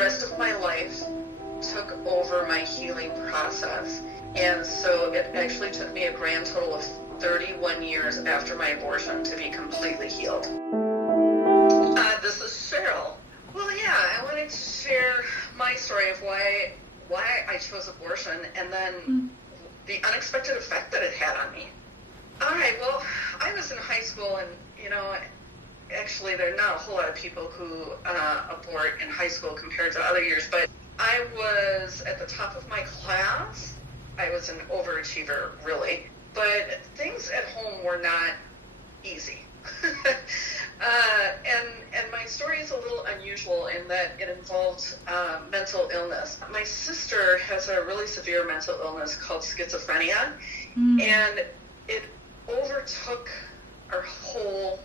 rest of my life took over my healing process. And so it actually took me a grand total of 31 years after my abortion to be completely healed. This is Cheryl. Well, yeah, I wanted to share my story of why I chose abortion and then the unexpected effect that it had on me. All right, well, I was in high school and, actually there are not a whole lot of people who abort in high school compared to other years, but I was at the top of my class. I was an overachiever, really, but things at home were not easy. And my story is a little unusual in that it involved mental illness. My sister has a really severe mental illness called schizophrenia, and it overtook our whole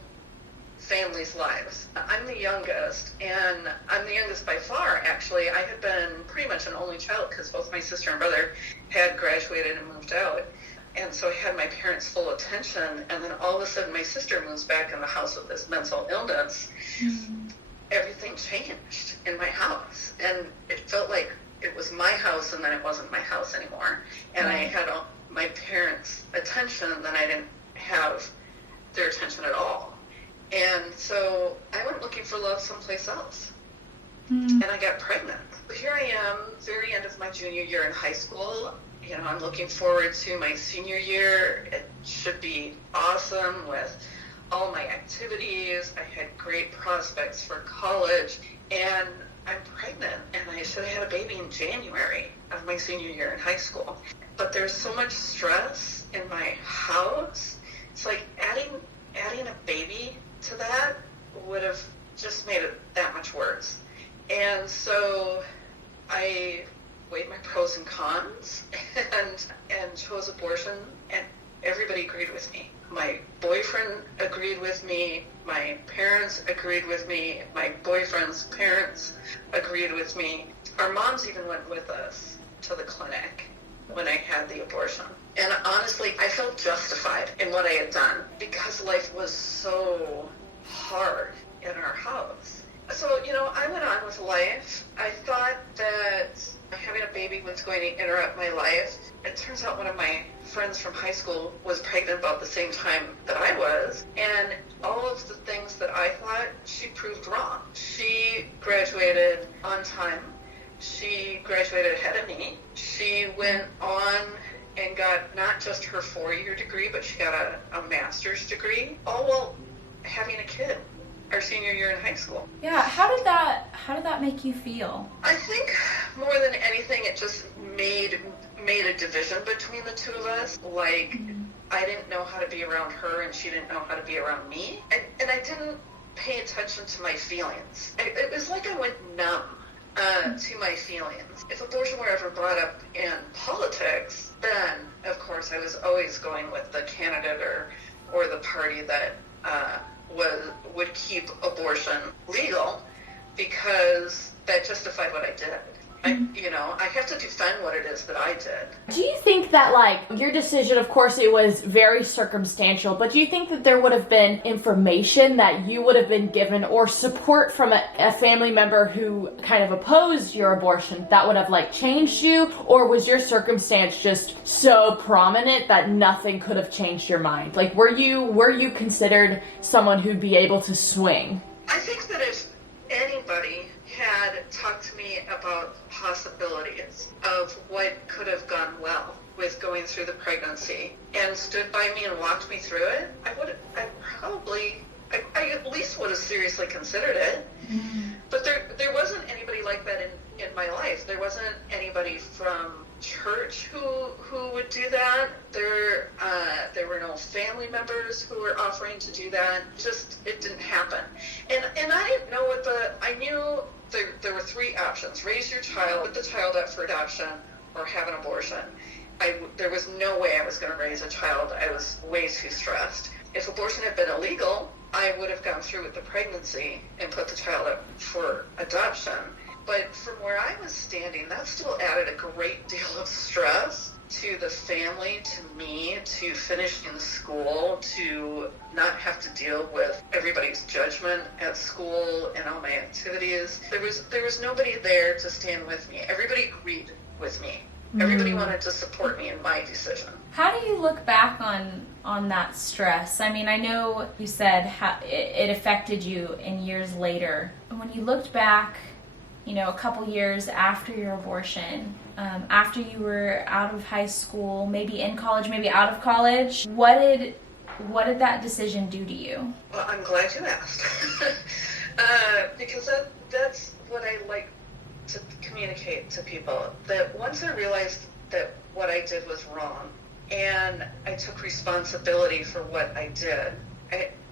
family's lives. I'm the youngest, and I'm the youngest by far, actually. I had been pretty much an only child because both my sister and brother had graduated and moved out. And so I had my parents' full attention, and then all of a sudden my sister moves back in the house with this mental illness. Everything changed in my house, and it felt like it was my house, and then it wasn't my house anymore. And I had all my parents' attention, and then I didn't have their attention at all. And so I went looking for love someplace else, and I got pregnant. Here I am, very end of my junior year in high school. I'm looking forward to my senior year. It should be awesome with all my activities. I had great prospects for college, and I'm pregnant, and I should have had a baby in January of my senior year in high school. But there's so much stress in my house. It's like adding a baby to that would have just made it that much worse. And so I weighed my pros and cons and chose abortion, and everybody agreed with me. My boyfriend agreed with me, my parents agreed with me, my boyfriend's parents agreed with me. Our moms even went with us to the clinic when I had the abortion. And honestly, I felt justified in what I had done because life was so hard in our house. So, I went on with life. I thought that having a baby was going to interrupt my life. It turns out one of my friends from high school was pregnant about the same time that I was, and all of the things that I thought, she proved wrong. She graduated on time. She graduated ahead of me. She went on and got not just her 4-year degree, but she got a master's degree, all while having a kid. Our senior year in high school. Yeah, how did that make you feel? I think more than anything, it just made a division between the two of us. Like, I didn't know how to be around her, and she didn't know how to be around me. And I didn't pay attention to my feelings. It was like I went numb to my feelings. If abortion were ever brought up in politics, then, of course, I was always going with the candidate or the party that would keep abortion legal, because that justified what I did. I have to defend what it is that I did. Do you think that, your decision, of course, it was very circumstantial, but do you think that there would have been information that you would have been given or support from a family member who kind of opposed your abortion that would have, changed you? Or was your circumstance just so prominent that nothing could have changed your mind? Were you considered someone who'd be able to swing? I think that if anybody had talked to me about possibilities of what could have gone well with going through the pregnancy and stood by me and walked me through it, I at least would have seriously considered it. But there wasn't anybody like that in my life. There wasn't anybody from church who would do that. There were no family members who were offering to do that. Just, it didn't happen. And I didn't know I knew there were 3 options: raise your child, put the child up for adoption, or have an abortion. There was no way I was going to raise a child. I was way too stressed. If abortion had been illegal, I would have gone through with the pregnancy and put the child up for adoption. But from where I was standing, that still added a great deal of stress to the family, to me, to finishing school, to not have to deal with everybody's judgment at school and all my activities. There was nobody there to stand with me. Everybody agreed with me. Everybody wanted to support me in my decision. How do you look back on that stress? I mean, I know you said how it affected you in years later. When you looked back, a couple years after your abortion, after you were out of high school, maybe in college, maybe out of college, what did that decision do to you? Well, I'm glad you asked. Because that's what I like to communicate to people, that once I realized that what I did was wrong and I took responsibility for what I did,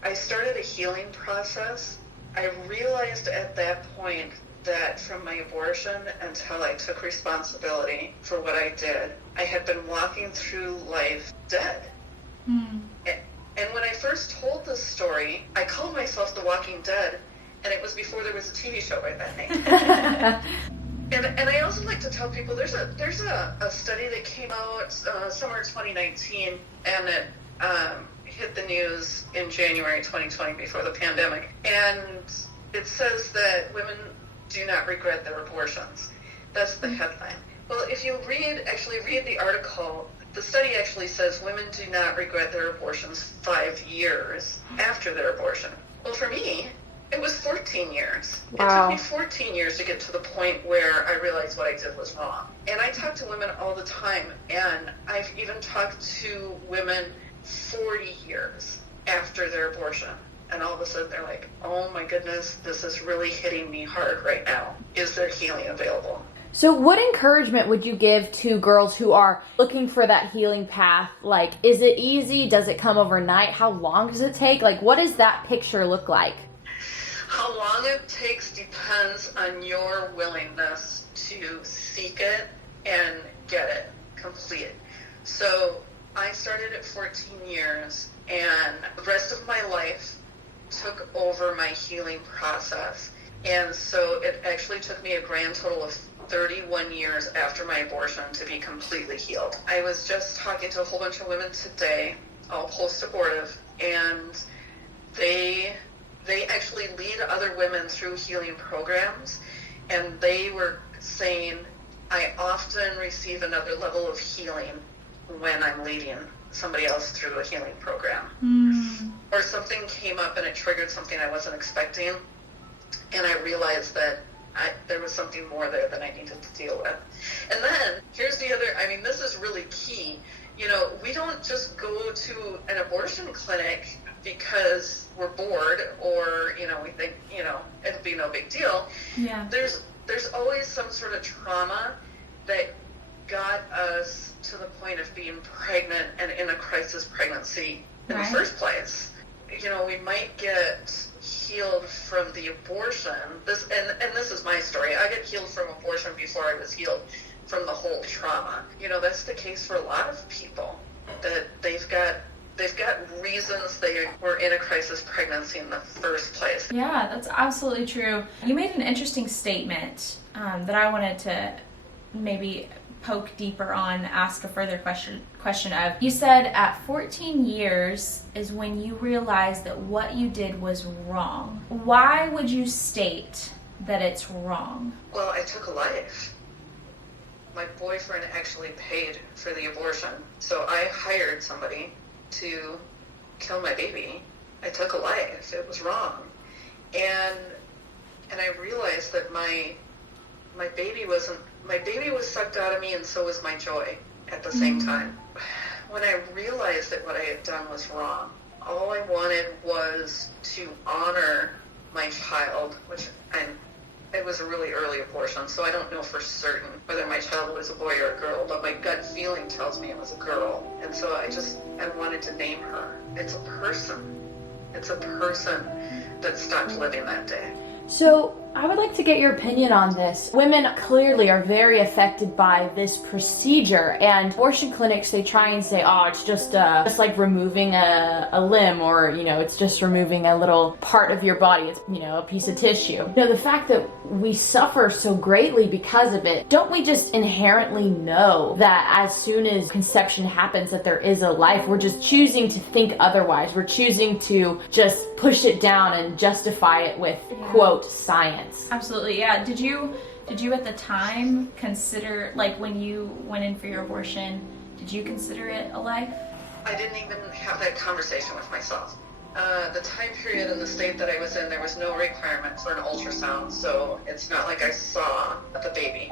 I started a healing process. I realized at that point that from my abortion until I took responsibility for what I did, I had been walking through life dead. And when I first told this story, I called myself The Walking Dead, and it was before there was a TV show by that name. And I also like to tell people there's a study that came out summer 2019, and it hit the news in January 2020 before the pandemic, and it says that women do not regret their abortions. That's the headline. Well, if you read the article, the study actually says women do not regret their abortions 5 years after their abortion. Well, for me, it was 14 years. Wow. It took me 14 years to get to the point where I realized what I did was wrong. And I talk to women all the time, and I've even talked to women 40 years after their abortion. And all of a sudden they're like, oh my goodness, this is really hitting me hard right now. Is there healing available? So what encouragement would you give to girls who are looking for that healing path? Like, is it easy? Does it come overnight? How long does it take? Like, what does that picture look like? How long it takes depends on your willingness to seek it and get it, complete it. So I started at 14 years, and the rest of my life took over my healing process. And so it actually took me a grand total of 31 years after my abortion to be completely healed. I was just talking to a whole bunch of women today, all post-abortive, and they actually lead other women through healing programs, and they were saying, I often receive another level of healing when I'm leading somebody else through a healing program. Or something came up and it triggered something I wasn't expecting, and I realized that there was something more there that I needed to deal with. And then, here's the other, this is really key. We don't just go to an abortion clinic because we're bored or, we think, it'll be no big deal. Yeah. There's always some sort of trauma that got us to the point of being pregnant and in a crisis pregnancy in the first place. We might get healed from the abortion. This is my story. I got healed from abortion before I was healed from the whole trauma. That's the case for a lot of people, that they've got reasons they were in a crisis pregnancy in the first place. Yeah, that's absolutely true. You made an interesting statement that I wanted to maybe poke deeper on, ask a further question of. You said at 14 years is when you realized that what you did was wrong. Why would you state that it's wrong? Well, I took a life. My boyfriend actually paid for the abortion, so I hired somebody to kill my baby. I took a life. It was wrong. And I realized that my baby was sucked out of me, and so was my joy at the same time. When I realized that what I had done was wrong, all I wanted was to honor my child, it was a really early abortion, so I don't know for certain whether my child was a boy or a girl, but my gut feeling tells me it was a girl. And so I wanted to name her. It's a person that stopped living that day. So I would like to get your opinion on this. Women clearly are very affected by this procedure, and abortion clinics, they try and say, oh, it's just like removing a limb, or, it's just removing a little part of your body. It's, a piece of tissue. The fact that we suffer so greatly because of it, don't we just inherently know that as soon as conception happens that there is a life? We're just choosing to think otherwise. We're choosing to just push it down and justify it with, quote, science. Absolutely, yeah. Did you at the time consider, like when you went in for your abortion, did you consider it a life? I didn't even have that conversation with myself. The time period in the state that I was in, there was no requirement for an ultrasound, so it's not like I saw the baby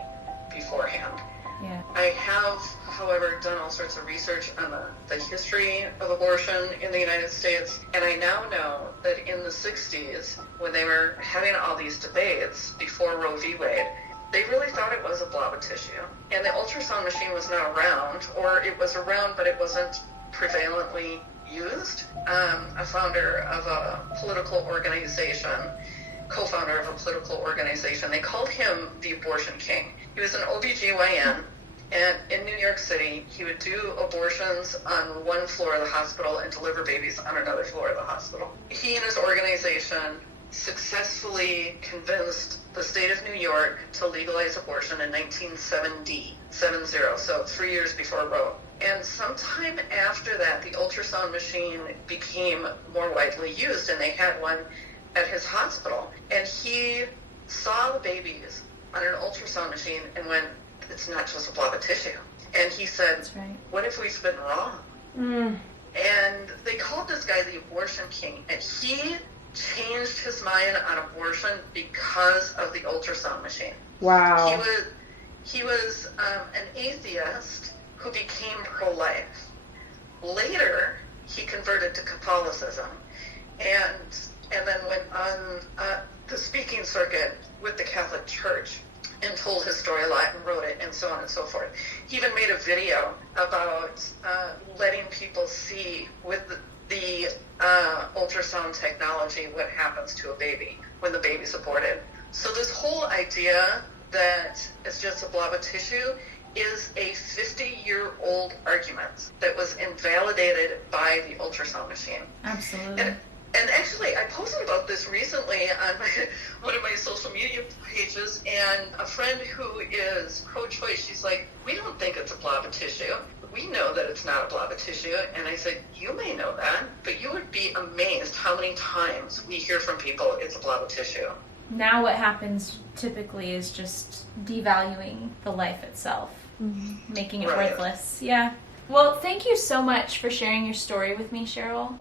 beforehand. Yeah. I have, however, done all sorts of research on the history of abortion in the United States, and I now know that in the 60s, when they were having all these debates before Roe v. Wade, they really thought it was a blob of tissue. And the ultrasound machine was not around, or it was around, but it wasn't prevalently used. A founder of a political organization, co-founder of a political organization, they called him the abortion king. He was an OBGYN, and in New York City, he would do abortions on one floor of the hospital and deliver babies on another floor of the hospital. He and his organization successfully convinced the state of New York to legalize abortion in 1970, so 3 years before Roe. And sometime after that, the ultrasound machine became more widely used, and they had one at his hospital. And he saw the babies on an ultrasound machine and went, it's not just a blob of tissue. And he said, That's right. What if we've been wrong? And they called this guy the abortion king, and he changed his mind on abortion because of the ultrasound machine. Wow. He was an atheist who became pro-life. Later, he converted to Catholicism, and then went on the speaking circuit with the Catholic Church and told his story a lot and wrote it and so on and so forth. He even made a video about letting people see with the ultrasound technology what happens to a baby when the baby's aborted. So this whole idea that it's just a blob of tissue is a 50-year-old argument that was invalidated by the ultrasound machine. Absolutely. And actually, I posted about this recently on one of my social media pages, and a friend who is pro-choice, she's like, we don't think it's a blob of tissue. We know that it's not a blob of tissue. And I said, you may know that, but you would be amazed how many times we hear from people it's a blob of tissue. Now what happens typically is just devaluing the life itself, making it Right. worthless. Yeah. Well, thank you so much for sharing your story with me, Cheryl.